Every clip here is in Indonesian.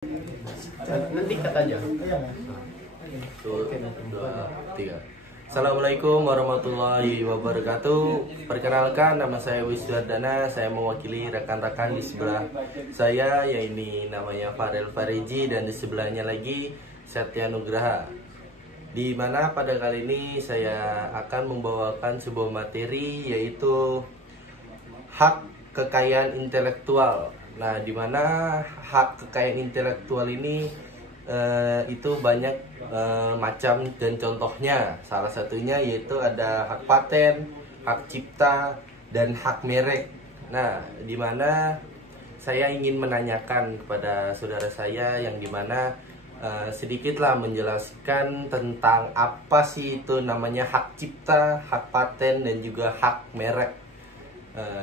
Nanti kata aja. Satu, dua, tiga. Assalamualaikum warahmatullahi wabarakatuh. Perkenalkan, nama saya Wiswardana. Saya mewakili rekan-rekan di sebelah saya, yaitu namanya Farel Fareji, dan di sebelahnya lagi Satya Nugraha. Di mana pada kali ini saya akan membawakan sebuah materi, yaitu hak kekayaan intelektual. Nah, di mana hak kekayaan intelektual ini itu banyak macam dan contohnya. Salah satunya yaitu ada hak paten, hak cipta, dan hak merek. Nah, di mana saya ingin menanyakan kepada saudara saya yang dimana sedikitlah menjelaskan tentang apa sih itu namanya hak cipta, hak paten, dan juga hak merek.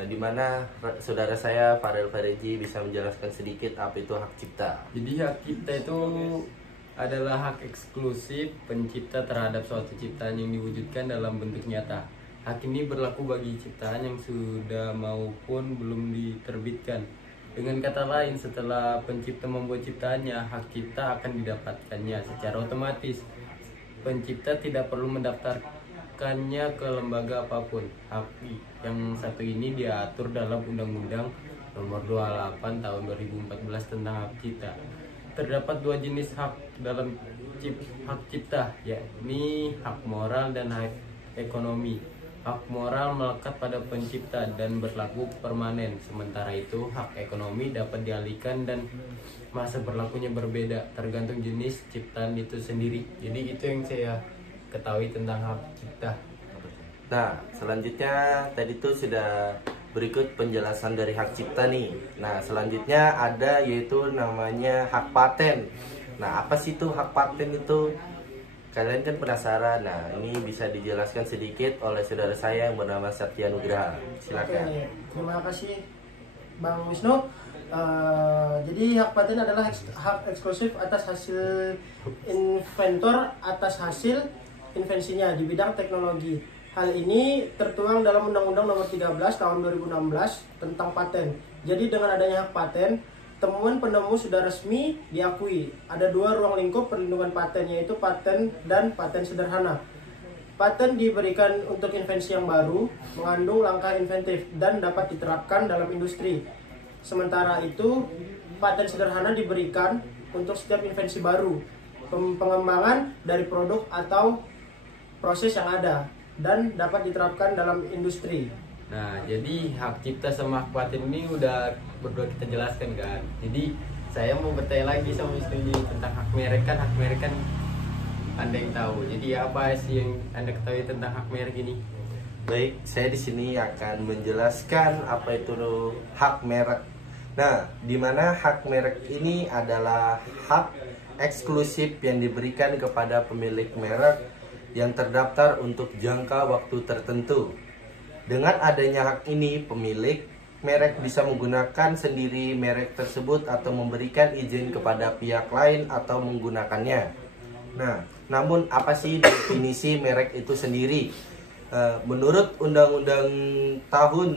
Dimana saudara saya Farel Fareji bisa menjelaskan sedikit apa itu hak cipta. Jadi hak cipta itu adalah hak eksklusif pencipta terhadap suatu ciptaan yang diwujudkan dalam bentuk nyata. Hak ini berlaku bagi ciptaan yang sudah maupun belum diterbitkan. Dengan kata lain, setelah pencipta membuat ciptaannya, hak cipta akan didapatkannya secara otomatis. Pencipta tidak perlu mendaftarkannya ke lembaga apapun. Hak yang satu ini diatur dalam Undang-Undang Nomor 28 Tahun 2014 tentang hak cipta. Terdapat dua jenis hak dalam hak cipta, yakni hak moral dan hak ekonomi. Hak moral melekat pada pencipta dan berlaku permanen, sementara itu hak ekonomi dapat dialihkan dan masa berlakunya berbeda tergantung jenis ciptaan itu sendiri. Jadi itu yang saya ketahui tentang hak cipta. Nah, selanjutnya tadi tuh sudah berikut penjelasan dari hak cipta nih. Nah, selanjutnya ada yaitu namanya hak paten. Nah, apa sih itu hak paten itu? Kalian kan penasaran. Nah, ini bisa dijelaskan sedikit oleh saudara saya yang bernama Satya Nugraha. Silakan. Oke, terima kasih Bang Wisnu. Jadi hak paten adalah hak eksklusif atas hasil inventor atas hasil invensinya di bidang teknologi. Hal ini tertuang dalam Undang-Undang Nomor 13 Tahun 2016 tentang paten. Jadi dengan adanya hak paten, temuan penemu sudah resmi diakui. Ada dua ruang lingkup perlindungan paten, yaitu paten dan paten sederhana. Paten diberikan untuk invensi yang baru, mengandung langkah inventif, dan dapat diterapkan dalam industri. Sementara itu, paten sederhana diberikan untuk setiap invensi baru, pengembangan dari produk atau proses yang ada, dan dapat diterapkan dalam industri. Nah, jadi hak cipta sama hak paten ini udah berdua kita jelaskan kan. Jadi saya mau bertanya lagi sama Wisnu tentang hak merek kan. Hak merek kan Anda yang tahu. Jadi apa sih yang Anda ketahui tentang hak merek ini? Baik, saya di sini akan menjelaskan apa itu hak merek. Nah, di mana hak merek ini adalah hak eksklusif yang diberikan kepada pemilik merek yang terdaftar untuk jangka waktu tertentu. Dengan adanya hak ini, pemilik merek bisa menggunakan sendiri merek tersebut atau memberikan izin kepada pihak lain atau menggunakannya. Nah, namun apa sih definisi merek itu sendiri? Menurut Undang-Undang tahun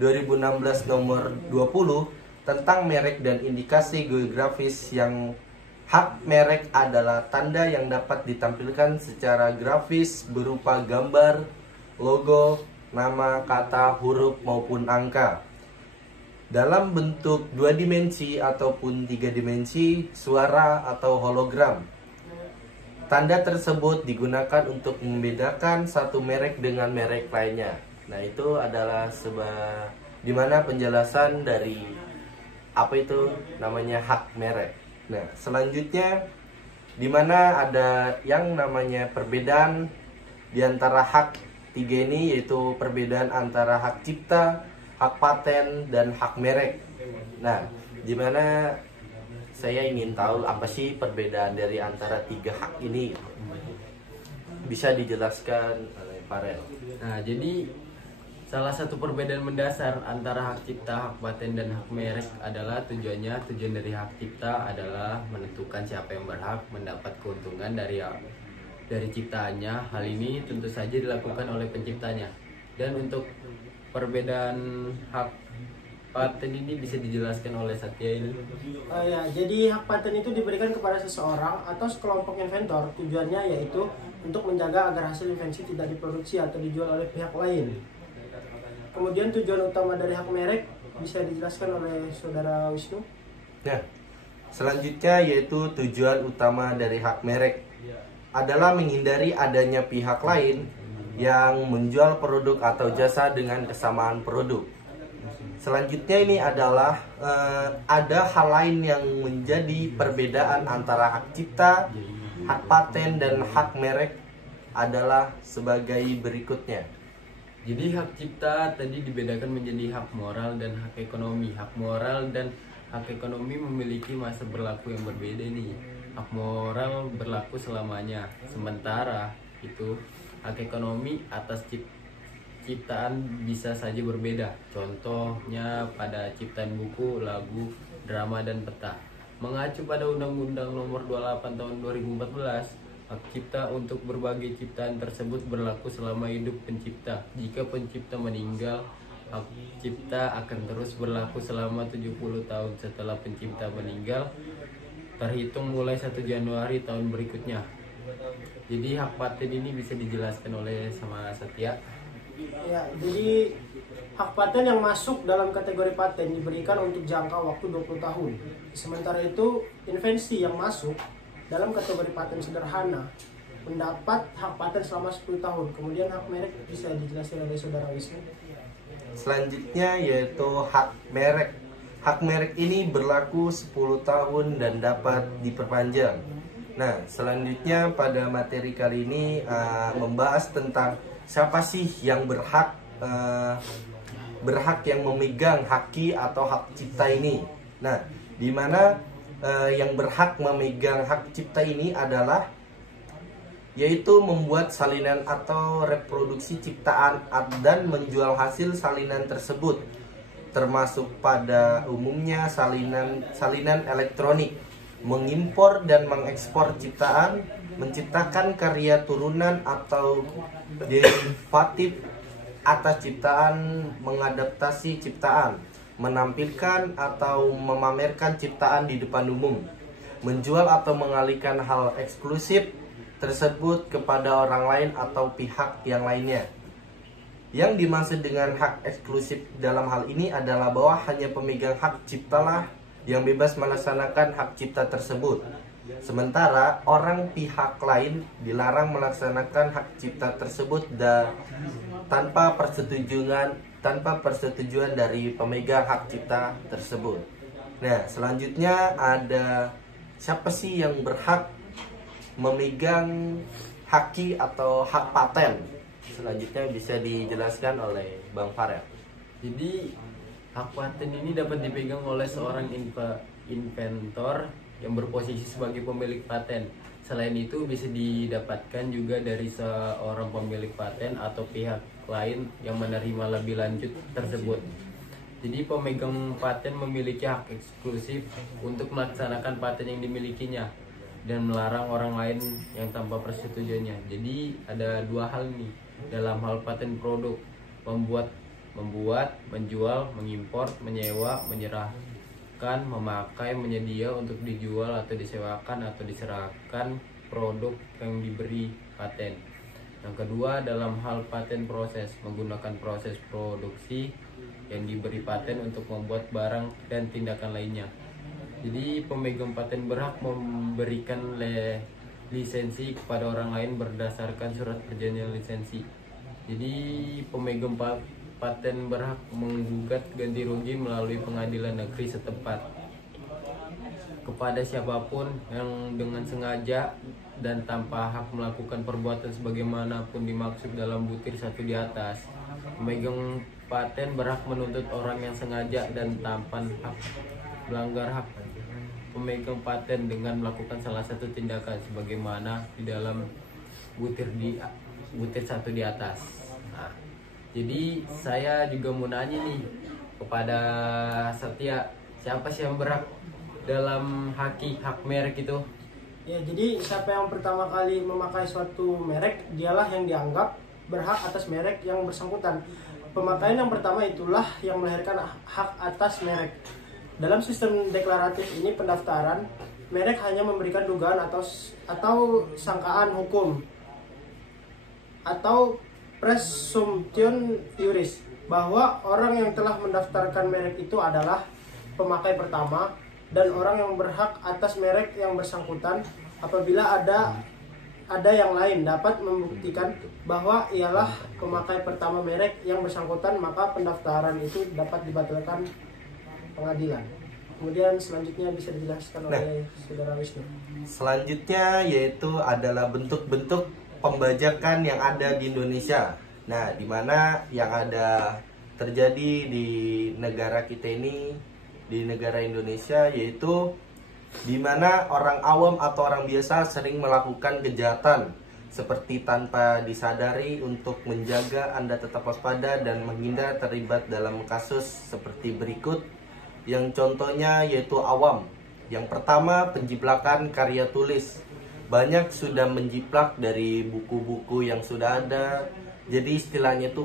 2016 nomor 20 tentang merek dan indikasi geografis, yang hak merek adalah tanda yang dapat ditampilkan secara grafis berupa gambar, logo, nama, kata, huruf, maupun angka dalam bentuk 2 dimensi ataupun 3 dimensi, suara atau hologram. Tanda tersebut digunakan untuk membedakan satu merek dengan merek lainnya. Nah, itu adalah dimana penjelasan dari apa itu namanya hak merek. Nah, selanjutnya dimana ada yang namanya perbedaan di antara hak tiga ini, yaitu perbedaan antara hak cipta, hak paten, dan hak merek. Nah, dimana saya ingin tahu apa sih perbedaan dari antara tiga hak ini. Bisa dijelaskan oleh Farel. Nah, jadi salah satu perbedaan mendasar antara hak cipta, hak paten, dan hak merek adalah tujuan dari hak cipta adalah menentukan siapa yang berhak mendapat keuntungan dari ciptaannya. Hal ini tentu saja dilakukan oleh penciptanya. Dan untuk perbedaan hak paten ini bisa dijelaskan oleh Satya ini? Ya, jadi hak paten itu diberikan kepada seseorang atau sekelompok inventor. Tujuannya yaitu untuk menjaga agar hasil invensi tidak diproduksi atau dijual oleh pihak lain. Kemudian tujuan utama dari hak merek bisa dijelaskan oleh Saudara Wisnu. Nah, selanjutnya yaitu tujuan utama dari hak merek adalah menghindari adanya pihak lain yang menjual produk atau jasa dengan kesamaan produk. Selanjutnya ini adalah ada hal lain yang menjadi perbedaan antara hak cipta, hak paten, dan hak merek adalah sebagai berikutnya. Jadi hak cipta tadi dibedakan menjadi hak moral dan hak ekonomi. Hak moral dan hak ekonomi memiliki masa berlaku yang berbeda nih. Hak moral berlaku selamanya, sementara itu hak ekonomi atas ciptaan bisa saja berbeda. Contohnya pada ciptaan buku, lagu, drama, dan peta. Mengacu pada Undang-Undang Nomor 28 Tahun 2014, hak cipta untuk berbagai ciptaan tersebut berlaku selama hidup pencipta. Jika pencipta meninggal, hak cipta akan terus berlaku selama 70 tahun setelah pencipta meninggal, terhitung mulai 1 Januari tahun berikutnya. Jadi hak paten ini bisa dijelaskan oleh sama Satya. Ya, jadi hak paten yang masuk dalam kategori paten diberikan untuk jangka waktu 20 tahun. Sementara itu, invensi yang masuk dalam kategori paten sederhana mendapat hak paten selama 10 tahun. Kemudian hak merek bisa dijelaskan oleh Saudara Wisnu. Selanjutnya yaitu hak merek. Hak merek ini berlaku 10 tahun dan dapat diperpanjang. Nah, selanjutnya pada materi kali ini membahas tentang siapa sih yang berhak yang memegang haki atau hak cipta ini. Nah, di mana yang berhak memegang hak cipta ini adalah yaitu membuat salinan atau reproduksi ciptaan dan menjual hasil salinan tersebut, termasuk pada umumnya salinan elektronik, mengimpor dan mengekspor ciptaan, menciptakan karya turunan atau derivatif atas ciptaan, mengadaptasi ciptaan, menampilkan atau memamerkan ciptaan di depan umum, menjual atau mengalihkan hal eksklusif tersebut kepada orang lain atau pihak yang lainnya. Yang dimaksud dengan hak eksklusif dalam hal ini adalah bahwa hanya pemegang hak ciptalah yang bebas melaksanakan hak cipta tersebut. Sementara orang pihak lain dilarang melaksanakan hak cipta tersebut tanpa persetujuan dari pemegang hak cipta tersebut. Nah, selanjutnya ada siapa sih yang berhak memegang haki atau hak paten? Selanjutnya bisa dijelaskan oleh Bang Farel. Jadi hak paten ini dapat dipegang oleh seorang inventor yang berposisi sebagai pemilik paten. Selain itu bisa didapatkan juga dari seorang pemilik paten atau pihak lain yang menerima lebih lanjut tersebut. Jadi pemegang paten memiliki hak eksklusif untuk melaksanakan paten yang dimilikinya dan melarang orang lain yang tanpa persetujuannya. Jadi ada dua hal nih dalam hal paten produk: membuat, menjual, mengimpor, menyewa, menyerahkan, memakai, menyedia untuk dijual atau disewakan atau diserahkan produk yang diberi paten. Yang kedua, dalam hal paten proses, menggunakan proses produksi yang diberi paten untuk membuat barang dan tindakan lainnya. Jadi pemegang paten berhak memberikan lisensi kepada orang lain berdasarkan surat perjanjian lisensi. Jadi pemegang paten berhak menggugat ganti rugi melalui pengadilan negeri setempat kepada siapapun yang dengan sengaja dan tanpa hak melakukan perbuatan sebagaimanapun dimaksud dalam butir 1 di atas. Pemegang paten berhak menuntut orang yang sengaja dan tanpa hak melanggar hak pemegang paten dengan melakukan salah satu tindakan sebagaimana di dalam butir 1 di atas. Nah, jadi saya juga mau nanya nih kepada Satya, siapa sih yang berhak dalam hak merek itu? Ya, jadi siapa yang pertama kali memakai suatu merek, dialah yang dianggap berhak atas merek yang bersangkutan. Pemakaian yang pertama itulah yang melahirkan hak atas merek. Dalam sistem deklaratif ini pendaftaran merek hanya memberikan dugaan atau sangkaan hukum atau presumption juris bahwa orang yang telah mendaftarkan merek itu adalah pemakai pertama dan orang yang berhak atas merek yang bersangkutan. Apabila ada yang lain dapat membuktikan bahwa ialah pemakai pertama merek yang bersangkutan, maka pendaftaran itu dapat dibatalkan pengadilan. Kemudian selanjutnya bisa dijelaskan oleh Saudara Wisnu. Selanjutnya yaitu adalah bentuk-bentuk pembajakan yang ada di Indonesia. Nah, di mana yang ada terjadi di negara kita ini, di negara Indonesia, yaitu di mana orang awam atau orang biasa sering melakukan kejahatan seperti tanpa disadari untuk menjaga Anda tetap waspada dan menghindar terlibat dalam kasus seperti berikut. Yang contohnya yaitu awam. Yang pertama, penjiplakan karya tulis. Banyak sudah menjiplak dari buku-buku yang sudah ada. Jadi istilahnya itu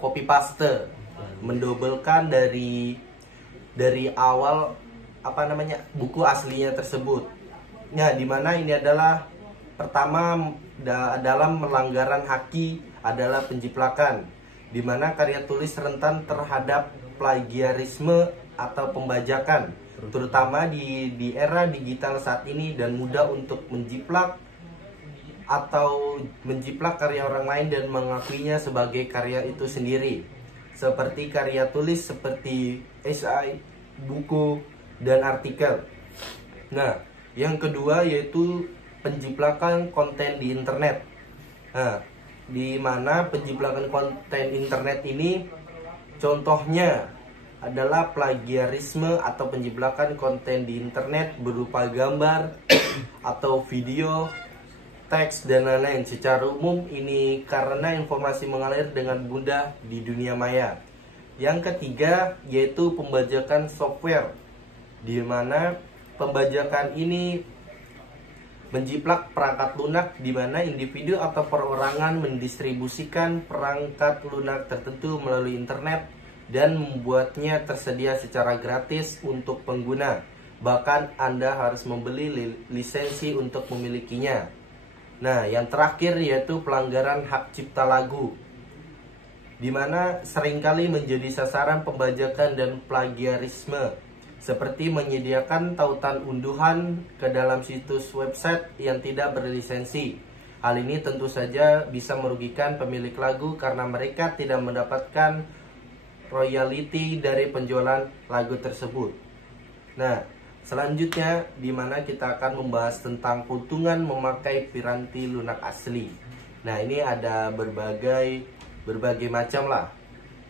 copy paste, mendobelkan dari awal buku aslinya tersebut. Nah, dimana ini adalah pertama dalam melanggaran haki adalah penjiplakan, dimana karya tulis rentan terhadap plagiarisme atau pembajakan, terutama di era digital saat ini, dan mudah untuk menjiplak karya orang lain dan mengakuinya sebagai karya itu sendiri, seperti karya tulis seperti esai, buku, dan artikel. Nah, yang kedua yaitu penjiplakan konten di internet. Nah, di mana penjiplakan konten internet ini contohnya adalah plagiarisme atau penjiplakan konten di internet berupa gambar atau video, teks, dan lain-lain. Secara umum ini karena informasi mengalir dengan mudah di dunia maya. Yang ketiga yaitu pembajakan software, di mana pembajakan ini menjiplak perangkat lunak, di mana individu atau perorangan mendistribusikan perangkat lunak tertentu melalui internet dan membuatnya tersedia secara gratis untuk pengguna. Bahkan Anda harus membeli lisensi untuk memilikinya. Nah, yang terakhir yaitu pelanggaran hak cipta lagu, di mana seringkali menjadi sasaran pembajakan dan plagiarisme, seperti menyediakan tautan unduhan ke dalam situs website yang tidak berlisensi. Hal ini tentu saja bisa merugikan pemilik lagu karena mereka tidak mendapatkan royalti dari penjualan lagu tersebut. Nah, selanjutnya di mana kita akan membahas tentang keuntungan memakai piranti lunak asli. Nah, ini ada berbagai macam lah.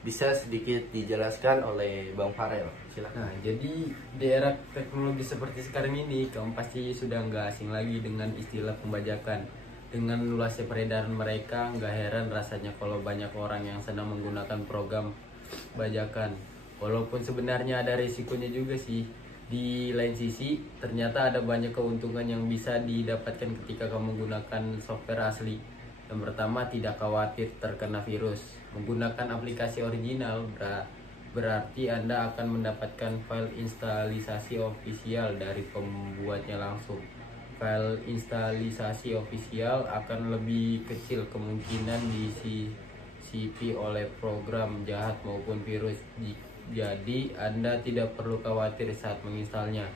Bisa sedikit dijelaskan oleh Bang Farel. Silakan. Nah, jadi di era teknologi seperti sekarang ini, kamu pasti sudah nggak asing lagi dengan istilah pembajakan. Dengan luasnya peredaran mereka, nggak heran rasanya kalau banyak orang yang sedang menggunakan program bajakan. Walaupun sebenarnya ada risikonya juga sih. Di lain sisi, ternyata ada banyak keuntungan yang bisa didapatkan ketika kamu menggunakan software asli. Yang pertama, tidak khawatir terkena virus. Menggunakan aplikasi original berarti Anda akan mendapatkan file instalisasi ofisial dari pembuatnya langsung. File instalisasi ofisial akan lebih kecil kemungkinan disisipi oleh program jahat maupun virus. Jadi Anda tidak perlu khawatir saat menginstalnya.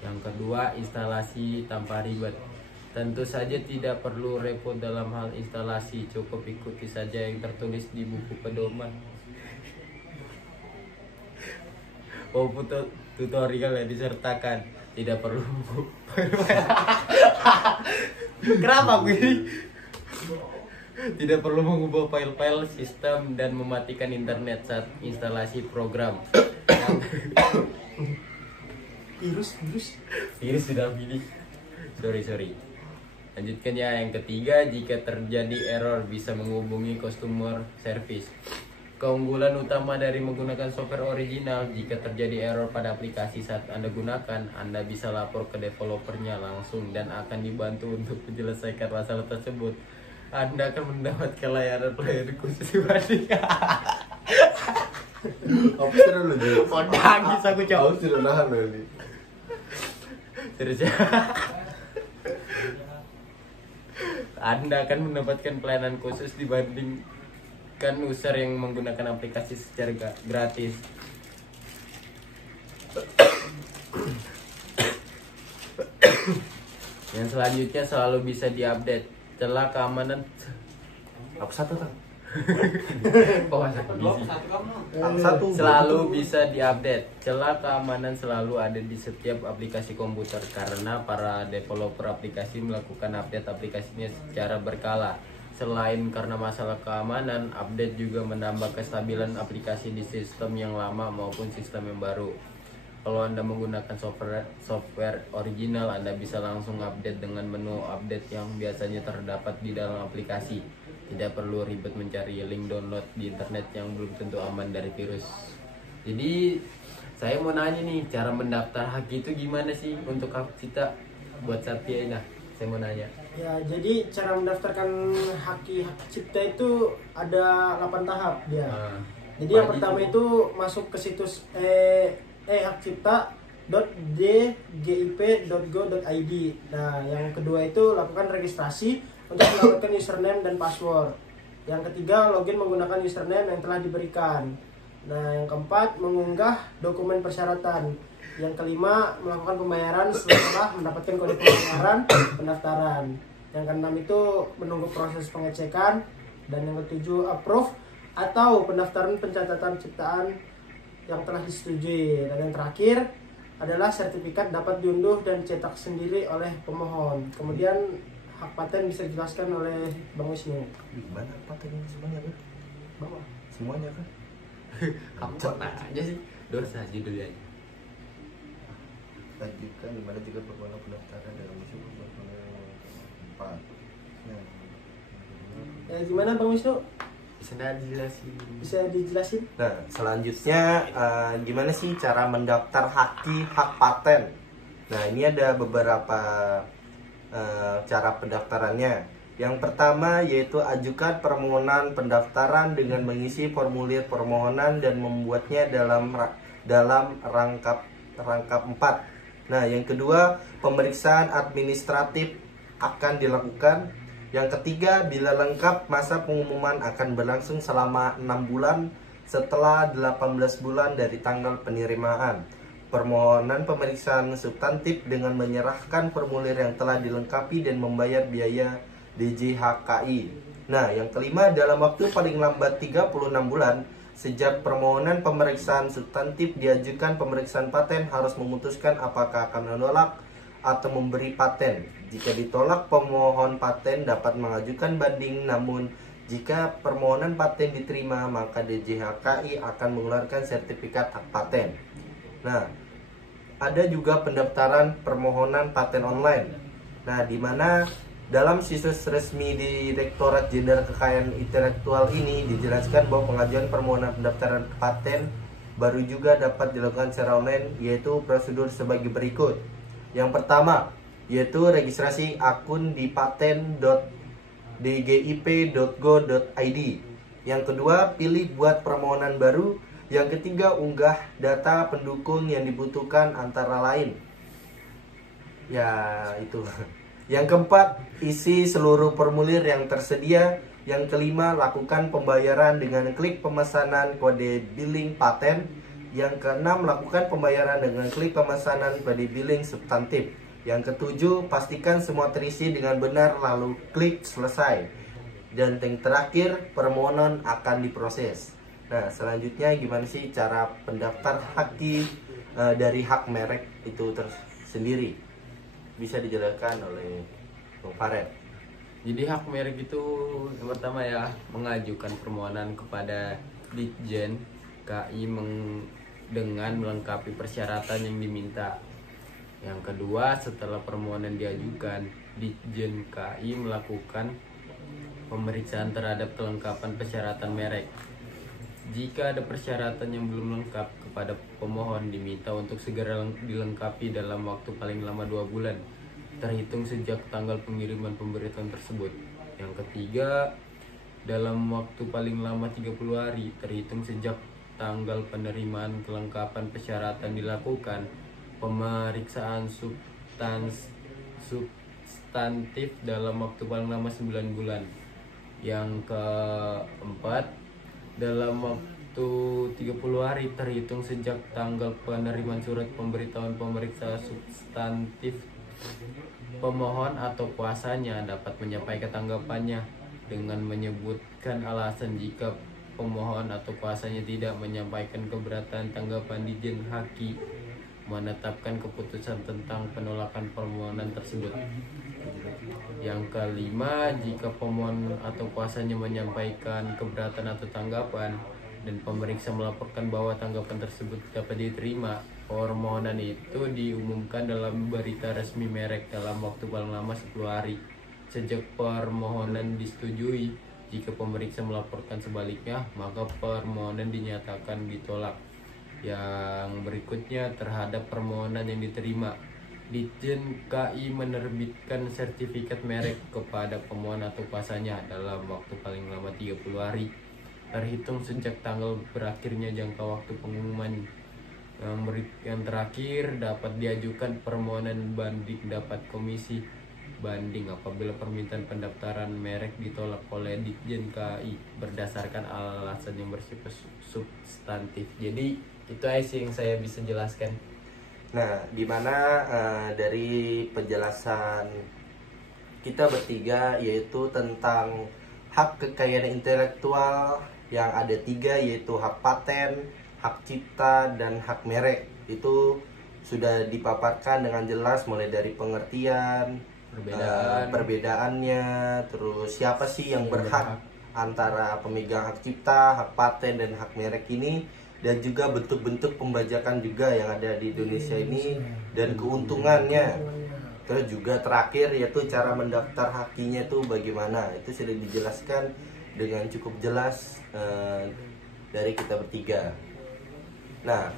Yang kedua, instalasi tanpa ribet. Tentu saja tidak perlu repot dalam hal instalasi, cukup ikuti saja yang tertulis di buku pedoman maupun tutorial yang disertakan. Tidak perlu kenapa gue tidak perlu mengubah file-file sistem dan mematikan internet saat instalasi program. Virus sudah pilih. Sorry. Lanjutkan ya, yang ketiga, jika terjadi error bisa menghubungi customer service. Keunggulan utama dari menggunakan software original, jika terjadi error pada aplikasi saat Anda gunakan, Anda bisa lapor ke developernya langsung dan akan dibantu untuk menyelesaikan masalah tersebut. Anda akan mendapatkan layanan khusus dibanding Apa sudah lu Ju? Oh, nangis aku Aku cowok. sudah nahan lo ini. Serius ya. Anda akan mendapatkan pelayanan khusus dibandingkan user yang menggunakan aplikasi secara gratis. Yang selanjutnya selalu bisa diupdate celah keamanan. Apa satu kan? Eh, Satu. Selalu bisa diupdate. Celah keamanan selalu ada di setiap aplikasi komputer karena para developer aplikasi melakukan update aplikasinya secara berkala. Selain karena masalah keamanan, update juga menambah kestabilan aplikasi di sistem yang lama maupun sistem yang baru. Kalau Anda menggunakan software original, Anda bisa langsung update dengan menu update yang biasanya terdapat di dalam aplikasi. Tidak perlu ribet mencari link download di internet yang belum tentu aman dari virus. Jadi saya mau nanya nih, cara mendaftar hak itu gimana sih untuk hak cipta buat Satya ini? Saya mau nanya. Ya, jadi cara mendaftarkan hak cipta itu ada 8 tahap dia. Nah, Jadi yang pertama itu masuk ke situs hakcipta.dgip.go.id. Nah, yang kedua itu lakukan registrasi untuk mendapatkan username dan password. Yang ketiga, login menggunakan username yang telah diberikan. Nah, yang keempat, mengunggah dokumen persyaratan. Yang kelima, melakukan pembayaran setelah mendapatkan kode pendaftaran. Yang keenam itu menunggu proses pengecekan. Dan yang ketujuh, approve atau pendaftaran pencatatan ciptaan yang telah disetujui. Dan yang terakhir adalah sertifikat dapat diunduh dan cetak sendiri oleh pemohon. Kemudian hak paten bisa dijelaskan oleh Bang Wisnu. Gimana patennya semuanya kan? Bawah. Semuanya kan? Kamu aja sih dosa judulnya. Lanjutkan dimana jika permohonan pendaftaran dalam misi permohonan 4. Nah, Gimana Bang Wisnu? Bisa dijelasin. Bisa dijelasin? Nah, selanjutnya gimana sih cara mendaftar hak paten? Nah, ini ada beberapa cara pendaftarannya. Yang pertama yaitu ajukan permohonan pendaftaran dengan mengisi formulir permohonan dan membuatnya dalam rangkap 4. Nah, yang kedua, pemeriksaan administratif akan dilakukan. Yang ketiga, bila lengkap, masa pengumuman akan berlangsung selama 6 bulan setelah 18 bulan dari tanggal penerimaan. Permohonan pemeriksaan substantif dengan menyerahkan formulir yang telah dilengkapi dan membayar biaya DJHKI. Nah, yang kelima, dalam waktu paling lambat 36 bulan sejak permohonan pemeriksaan substantif diajukan, pemeriksaan paten harus memutuskan apakah akan menolak atau memberi paten. Jika ditolak, pemohon paten dapat mengajukan banding. Namun jika permohonan paten diterima, maka DJHKI akan mengeluarkan sertifikat hak paten. Nah, ada juga pendaftaran permohonan paten online. Nah, di mana dalam situs resmi Direktorat Jenderal Kekayaan Intelektual ini dijelaskan bahwa pengajuan permohonan pendaftaran paten baru juga dapat dilakukan secara online, yaitu prosedur sebagai berikut. Yang pertama, yaitu registrasi akun di paten.dgip.go.id. Yang kedua, pilih buat permohonan baru. Yang ketiga, unggah data pendukung yang dibutuhkan antara lain. Ya, itu. Yang keempat, isi seluruh formulir yang tersedia. Yang kelima, lakukan pembayaran dengan klik pemesanan kode billing paten. Yang keenam, lakukan pembayaran dengan klik pemesanan kode billing substantif. Yang ketujuh, pastikan semua terisi dengan benar lalu klik selesai. Dan yang terakhir, permohonan akan diproses. Nah, selanjutnya gimana sih cara pendaftar hak dari hak merek itu tersendiri? Bisa dijelaskan oleh Bung Faret. Jadi hak merek itu yang pertama ya, mengajukan permohonan kepada Ditjen KI dengan melengkapi persyaratan yang diminta. Yang kedua, setelah permohonan diajukan, Ditjen KI melakukan pemeriksaan terhadap kelengkapan persyaratan merek. Jika ada persyaratan yang belum lengkap, kepada pemohon diminta untuk segera dilengkapi dalam waktu paling lama 2 bulan terhitung sejak tanggal pengiriman pemberitahuan tersebut. Yang ketiga, dalam waktu paling lama 30 hari terhitung sejak tanggal penerimaan kelengkapan persyaratan dilakukan. Pemeriksaan substantif dalam waktu paling lama 9 bulan. Yang keempat, dalam waktu 30 hari terhitung sejak tanggal penerimaan surat pemberitahuan pemeriksa substantif. Pemohon atau kuasanya dapat menyampaikan tanggapannya dengan menyebutkan alasan. Jika pemohon atau kuasanya tidak menyampaikan keberatan, tanggapan Ditjen Haki menetapkan keputusan tentang penolakan permohonan tersebut. Yang kelima, jika pemohon atau kuasanya menyampaikan keberatan atau tanggapan dan pemeriksa melaporkan bahwa tanggapan tersebut dapat diterima, permohonan itu diumumkan dalam berita resmi merek dalam waktu paling lama 10 hari sejak permohonan disetujui. Jika pemeriksa melaporkan sebaliknya, maka permohonan dinyatakan ditolak. Yang berikutnya, terhadap permohonan yang diterima, Ditjen KI menerbitkan sertifikat merek kepada pemohon atau kuasanya dalam waktu paling lama 30 hari terhitung sejak tanggal berakhirnya jangka waktu pengumuman. Yang terakhir, dapat diajukan permohonan banding, dapat komisi banding apabila permintaan pendaftaran merek ditolak oleh Ditjen KI berdasarkan alasan yang bersifat substantif. Jadi itu aja sih yang saya bisa jelaskan. Nah, dimana dari penjelasan kita bertiga yaitu tentang hak kekayaan intelektual yang ada 3, yaitu hak paten, hak cipta, dan hak merek, itu sudah dipaparkan dengan jelas mulai dari pengertian, perbedaannya, terus siapa sih yang berhak antara pemegang hak cipta, hak paten, dan hak merek ini, dan juga bentuk-bentuk pembajakan juga yang ada di Indonesia ini dan keuntungannya. Terus juga terakhir yaitu cara mendaftar hakinya itu bagaimana, itu sudah dijelaskan dengan cukup jelas dari kita bertiga. Nah,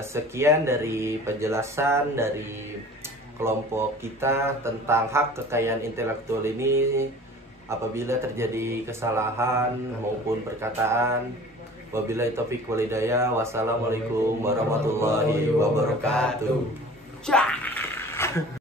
sekian dari penjelasan dari kelompok kita tentang hak kekayaan intelektual ini. Apabila terjadi kesalahan maupun perkataan, wabillahi taufiq wal hidayah. Wassalamualaikum warahmatullahi wabarakatuh.